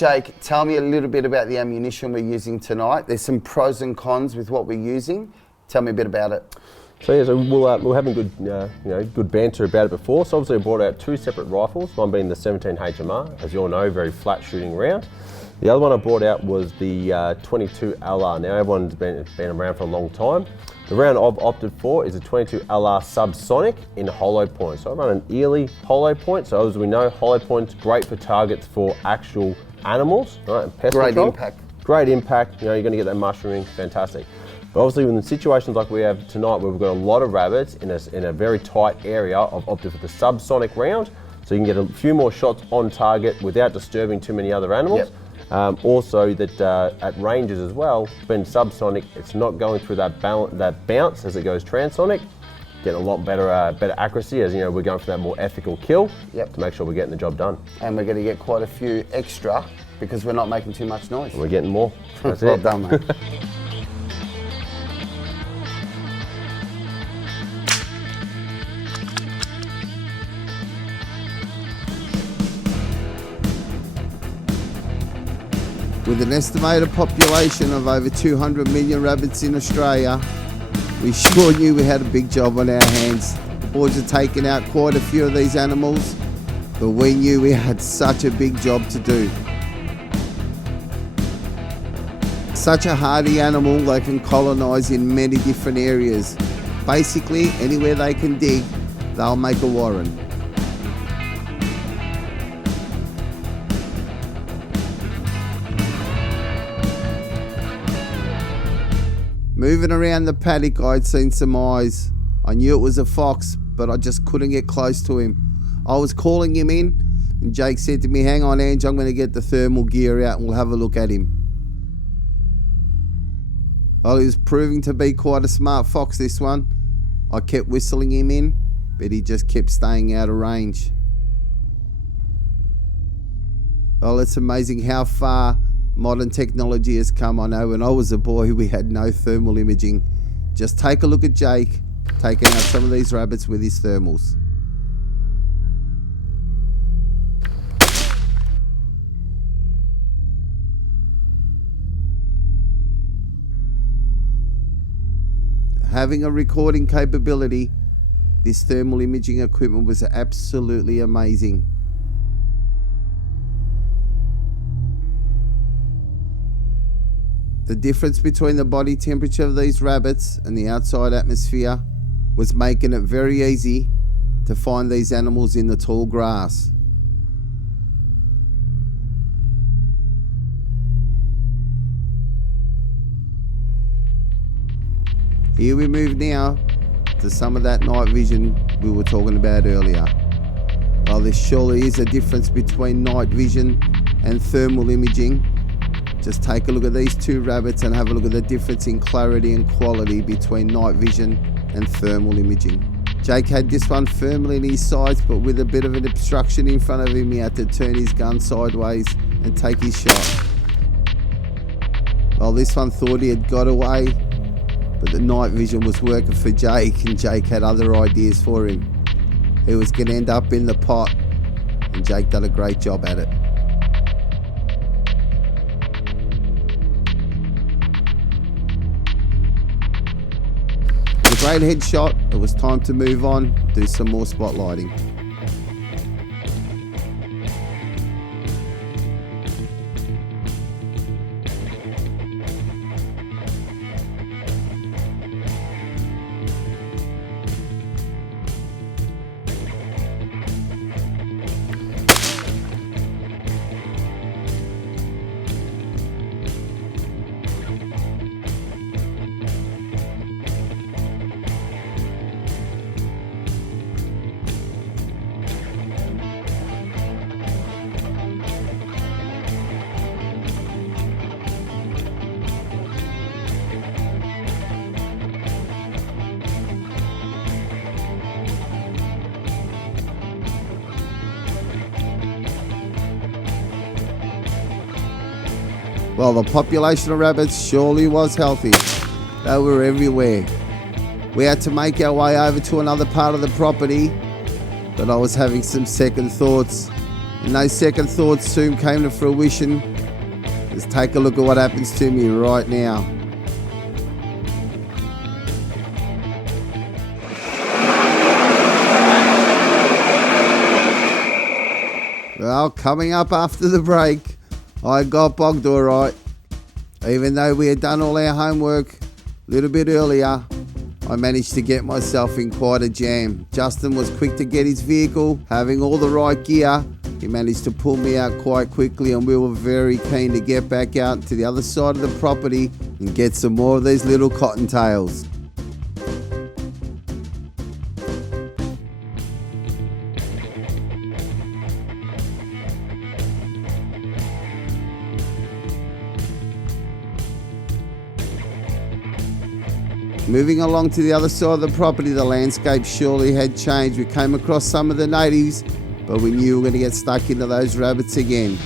Jake, tell me a little bit about the ammunition we're using tonight. There's some pros and cons with what we're using. Tell me a bit about it. So yeah, we're having good banter about it before. So obviously I brought out 2 separate rifles, one being the 17 HMR, as you all know, very flat shooting round. The other one I brought out was the 22 LR. Now everyone's been around for a long time. The round I've opted for is a 22 LR subsonic in hollow point. So I run an Ely hollow point. So as we know, hollow point's great for targets for actual animals, right? And pest control. Impact. Great impact. You're going to get that mushrooming, fantastic. But obviously in the situations like we have tonight where we've got a lot of rabbits in a very tight area, I've opted for the subsonic round. So you can get a few more shots on target without disturbing too many other animals. Yep. Also that at ranges as well, being subsonic, it's not going through that bounce as it goes transonic. Getting a lot better accuracy, as you know, we're going for that more ethical kill. Yep. To make sure we're getting the job done. And we're going to get quite a few extra because we're not making too much noise. And we're getting more. That's Well it. done, mate. With an estimated population of over 200 million rabbits in Australia, we sure knew we had a big job on our hands. The boys had taken out quite a few of these animals, but we knew we had such a big job to do. Such a hardy animal, they can colonise in many different areas. Basically, anywhere they can dig, they'll make a warren. Moving around the paddock, I'd seen some eyes. I knew it was a fox, but I just couldn't get close to him. I was calling him in, and Jake said to me, "Hang on, Ange, I'm going to get the thermal gear out and we'll have a look at him." Well, he was proving to be quite a smart fox, this one. I kept whistling him in, but he just kept staying out of range. Well, it's amazing how far modern technology has come. I know when I was a boy, we had no thermal imaging. Just take a look at Jake taking out some of these rabbits with his thermals. Having a recording capability, this thermal imaging equipment was absolutely amazing. The difference between the body temperature of these rabbits and the outside atmosphere was making it very easy to find these animals in the tall grass. Here we move now to some of that night vision we were talking about earlier. While there surely is a difference between night vision and thermal imaging, just take a look at these 2 rabbits and have a look at the difference in clarity and quality between night vision and thermal imaging. Jake had this one firmly in his sights, but with a bit of an obstruction in front of him, he had to turn his gun sideways and take his shot. Well, this one thought he had got away, but the night vision was working for Jake, and Jake had other ideas for him. He was going to end up in the pot, and Jake done a great job at it. With a great headshot, it was time to move on, do some more spotlighting. Well, the population of rabbits surely was healthy. They were everywhere. We had to make our way over to another part of the property, but I was having some second thoughts. And those second thoughts soon came to fruition. Let's take a look at what happens to me right now. Well, coming up after the break, I got bogged all right. Even though we had done all our homework a little bit earlier, I managed to get myself in quite a jam. Justin was quick to get his vehicle, having all the right gear. He managed to pull me out quite quickly, and we were very keen to get back out to the other side of the property and get some more of these little cottontails. Moving along to the other side of the property, the landscape surely had changed. We came across some of the natives, but we knew we were going to get stuck into those rabbits again.